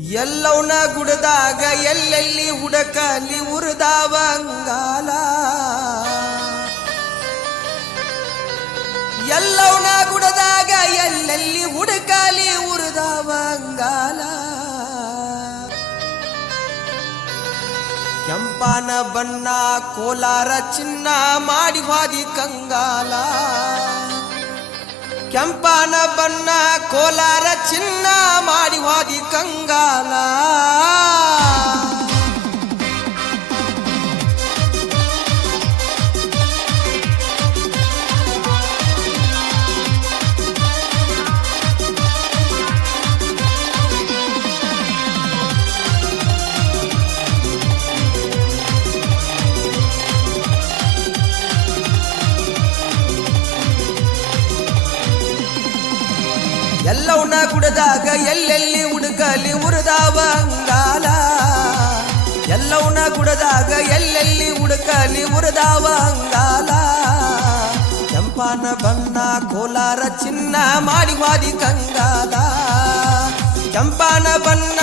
ಎಲ್ಲವನ ಗುಡದಾಗ ಎಲ್ಲೆಲ್ಲಿ ಹುಡಕಲಿ ಉರಿದಾವ ಅಂಗಾಲ ಎಲ್ಲವನ ಗುಡದಾಗ ಎಲ್ಲೆಲ್ಲಿ ಹುಡಕಲಿ ಉರಿದಾವ ಅಂಗಾಲ ಕೆಂಪನ ಬಣ್ಣ ಕೋಲಾರ ಚಿನ್ನ ಮಾಡಿ ವಾದಿ ಕಂಗಾಲ ಕೆಂಪನ ಬಣ್ಣ ಕೋಲಾರ ಚಿನ್ನ ಮಾಡಿ ವಾದಿ ಕಂಗಾಲ ಎಲ್ಲವನ ಗುಡದಾಗ ಎಲ್ಲೆಲ್ಲಿ ಹುಡುಕಲಿ ಉರಿದಾವ ಅಂಗಾಲ ಎಲ್ಲವನ ಗುಡದಾಗ ಎಲ್ಲೆಲ್ಲಿ ಹುಡುಕಲಿ ಉರಿದಾವ ಅಂಗಾಲ ಕೆಂಪನ ಬಣ್ಣ ಕೋಲಾರ ಚಿನ್ನ ಮಾಡಿ ವಾದಿ ಕಂಗಾಲ ಕೆಂಪನ ಬಣ್ಣ